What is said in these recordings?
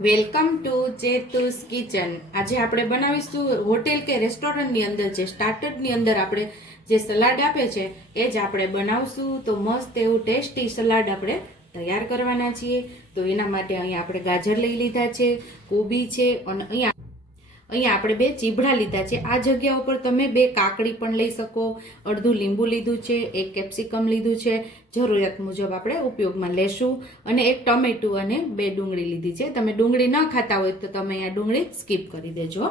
Welcome to ચેતુસ kitchen. આજે આપણે બનાવીશું હોટેલ કે રેસ્ટોરન્ટની અંદર જે સ્ટાર્ટરની અંદર આપણે જે સલાડ આપે છે, એ જ આપણે બનાવશું. તો મસ્ત એવું ટેસ્ટી સલાડ આપણે તૈયાર કરવાના છીએ. તો એના માટે અહીંયા આપણે ગાજર લઈ લીધા છે, કોબી છે, અને અહીંયા અહીંયા આપણે બે ચીભડા લીધા છે. આ જગ્યા ઉપર તમે બે કાકડી પણ લઈ શકો. અડધું લીંબુ લીધું છે, એક કેપ્સિકમ લીધું છે. જરૂરિયાત મુજબ આપણે ઉપયોગમાં લેશું. અને એક ટમેટું અને બે ડુંગળી લીધી છે. તમે ડુંગળી ન ખાતા હોય તો તમે અહીંયા ડુંગળી સ્કીપ કરી દેજો.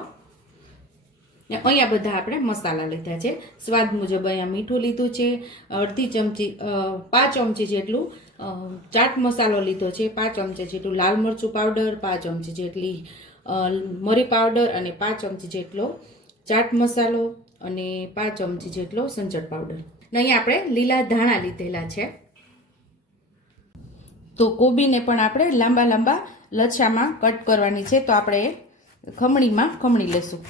અહીંયા બધા આપણે મસાલા લીધા છે. સ્વાદ મુજબ અહીંયા મીઠું લીધું છે. અડધી ચમચી પાંચ ચમચી જેટલું ચાટ મસાલો લીધો છે. પાંચ ચમચી જેટલું લાલ મરચું પાવડર પાંચ ચમચી જેટલી મરી પાવડર અને પાંચ ચમચી જેટલો ચાટ મસાલો અને પાંચ ચમચી જેટલો સંચળ પાવડર. નહીં આપણે લીલા ધાણા લીધેલા છે. તો કોબીને પણ આપણે લાંબા લાંબા લચ્છામાં કટ કરવાની છે. તો આપણે ખમણીમાં ખમણી લેશું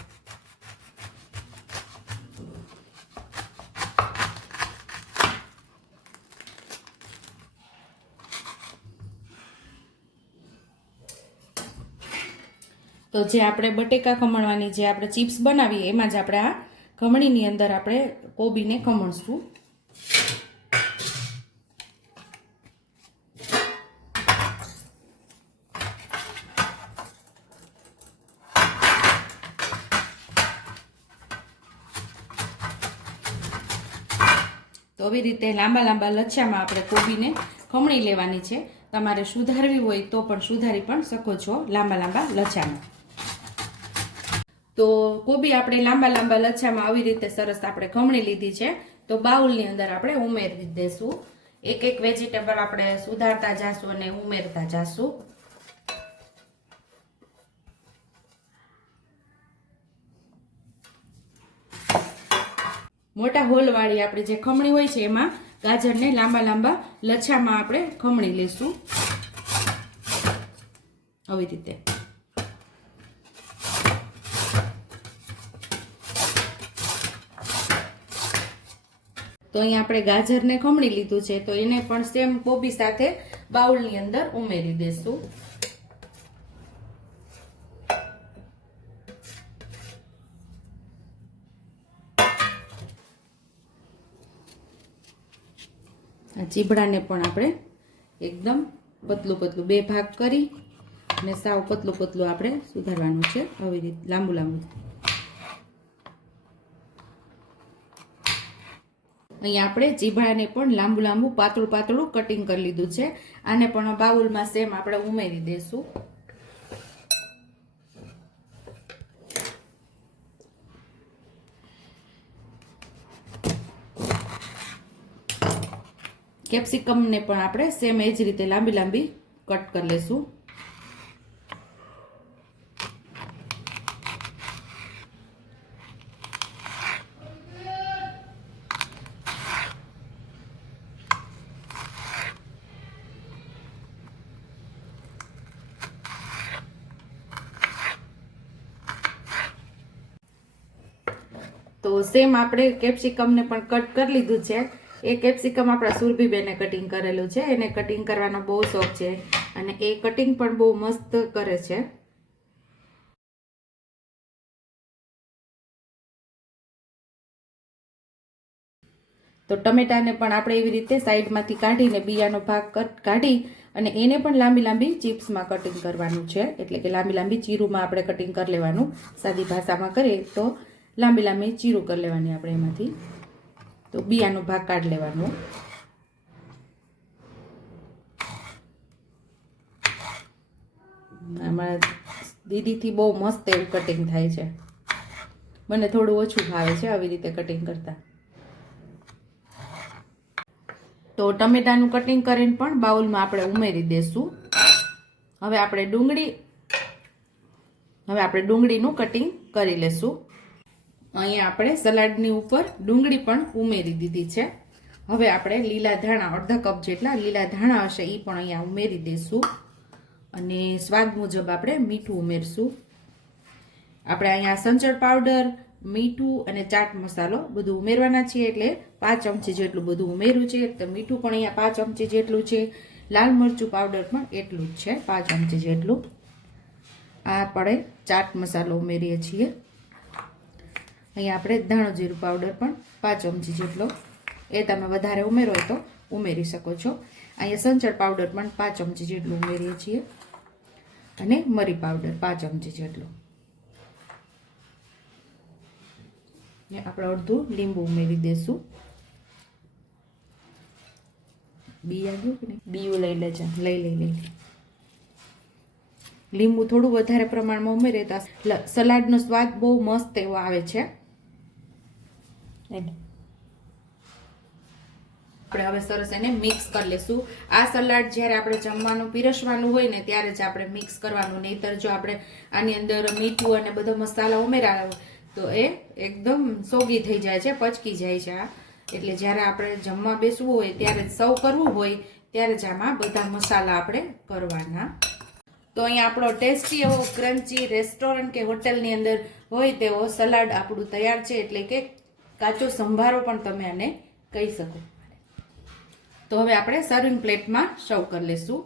તો જે આપણે બટેકા ખમણવાની જે આપણે ચિપ્સ બનાવીએ, એમાં જ આપણે આ ખમણીની અંદર આપણે કોબીને ખમણશું. તો આવી રીતે લાંબા લાંબા લચ્છામાં આપણે કોબીને ખમણી લેવાની છે. તમારે સુધારવી હોય તો પણ સુધારી પણ શકો છો લાંબા લાંબા લચ્છામાં. તો કોબી આપણે લાંબા લાંબા લચ્છામાં આવી રીતે સરસ આપણે ખમણી લીધી છે. તો બાઉલની અંદર આપણે ઉમેરી દેશું. એક એક વેજીટેબલ આપણે સુધારતા જાશું અને ઉમેરતા જાશું. મોટા હોલવાળી આપણી જે ખમણી હોય છે એમાં ગાજરને લાંબા લાંબા લચ્છામાં આપણે ખમણી લેશું. આવી રીતે. તો અહીંયા આપણે ગાજરને ખમણી લીધું છે. તો એને પણ સેમ કોબી સાથે બાઉલની અંદર ઉમેરી દેશું. ચીબડાને પણ આપણે એકદમ પતલું પતલું બે ભાગ કરી અને સાવ પતલું પતલું આપણે સુધારવાનું છે. આવી રીતે લાંબુ લાંબુ. અહીંયા આપણે જીભડાને પણ લાંબુ લાંબુ પાતળું પાતળું કટિંગ કરી લીધું છે. આને પણ બાઉલમાં સેમ આપણે ઉમેરી દેશું. કેપ્સિકમને પણ આપણે સેમ એ જ રીતે લાંબી લાંબી કટ કરી લેશું. તો સેમ આપણે કેપ્સિકમને પણ કટ કરી લીધું છે. એ કેપ્સિકમ આપણા સુરભીબેને કટિંગ કરેલું છે. એને કટિંગ કરવાનો બહુ શોખ છે અને એ કટિંગ પણ બહુ મસ્ત કરે છે. તો ટમેટાને પણ આપણે એવી રીતે સાઈડમાંથી કાઢીને બિયાનો ભાગ કટ કાઢી અને એને પણ લાંબી લાંબી ચિપ્સમાં કટિંગ કરવાનું છે. એટલે કે લાંબી લાંબી ચીરુમાં આપણે કટિંગ કરી લેવાનું. સાદી ભાષામાં કરીએ તો લાંબી લાંબી ચીરું કરી લેવાની આપણે એમાંથી. તો બિયાનો ભાગ કાઢી લેવાનો. અમારા દીદીથી બહુ મસ્ત એવું કટિંગ થાય છે. મને થોડું ઓછું ભાવે છે આવી રીતે કટિંગ કરતા. તો ટમેટાનું કટિંગ કરીને પણ બાઉલમાં આપણે ઉમેરી દેશું. હવે આપણે ડુંગળી, હવે આપણે ડુંગળીનું કટિંગ કરી લેશું. અહીંયા આપણે સલાડની ઉપર ડુંગળી પણ ઉમેરી દીધી છે. હવે આપણે લીલા ધાણા, અડધા કપ જેટલા લીલા ધાણા હશે એ પણ અહીંયા ઉમેરી દઈશું અને સ્વાદ મુજબ આપણે મીઠું ઉમેરશું. આપણે અહીંયા સંચળ પાવડર, મીઠું અને ચાટ મસાલો બધું ઉમેરવાના છીએ એટલે પાંચ ચમચી જેટલું બધું ઉમેર્યું છે. તો મીઠું પણ અહીંયા પાંચ ચમચી જેટલું છે. લાલ મરચું પાવડર પણ એટલું જ છે, પાંચ ચમચી જેટલું. આ આપણે ચાટ મસાલો ઉમેરીએ છીએ. અહીંયા આપણે ધાણો જીરું પાવડર પણ પાંચ ચમચી જેટલો એ તમે વધારે ઉમેરો તો ઉમેરી શકો છો. અહીંયા સંચળ પાવડર પણ પાંચ ચમચી જેટલું ઉમેરીએ છીએ. અને મરી પાવડર પાંચ ચમચી જેટલું. ને આપણે અડધું લીંબુ ઉમેરી દઈશું બી આવ્યું કે નહીં? બીયું લઈ લેજે. લઈ લઈ લઈ લીંબુ થોડું વધારે પ્રમાણમાં ઉમેરે તો સલાડનો સ્વાદ બહુ મસ્ત એવો આવે છે. આપણે હવે સરસ એને મિક્સ કરી લેશું. આ સલાડ જ્યારે આપણે જમવાનું, પીરસવાનું હોય ને ત્યારે જ આપણે મિક્સ કરવાનું. નહીંતર જો આપણે આની અંદર મીઠું અને બધો મસાલા ઉમેરા તો એ એકદમ સોગી થઈ જાય છે, પચકી જાય છે આ. એટલે જ્યારે આપણે જમવા બેસવું હોય, ત્યારે સર્વ કરવું હોય, ત્યારે જ આમાં બધા મસાલા આપણે કરવાના. તો અહીંયા આપણો ટેસ્ટી એવો ક્રન્ચી રેસ્ટોરન્ટ કે હોટલની અંદર હોય તેવો સલાડ આપણું તૈયાર છે, એટલે કે કાચો સંભારો પણ તમે આને કહી શકો. તો હવે આપણે સર્વિંગ પ્લેટમાં સર્વ કરી લઈશું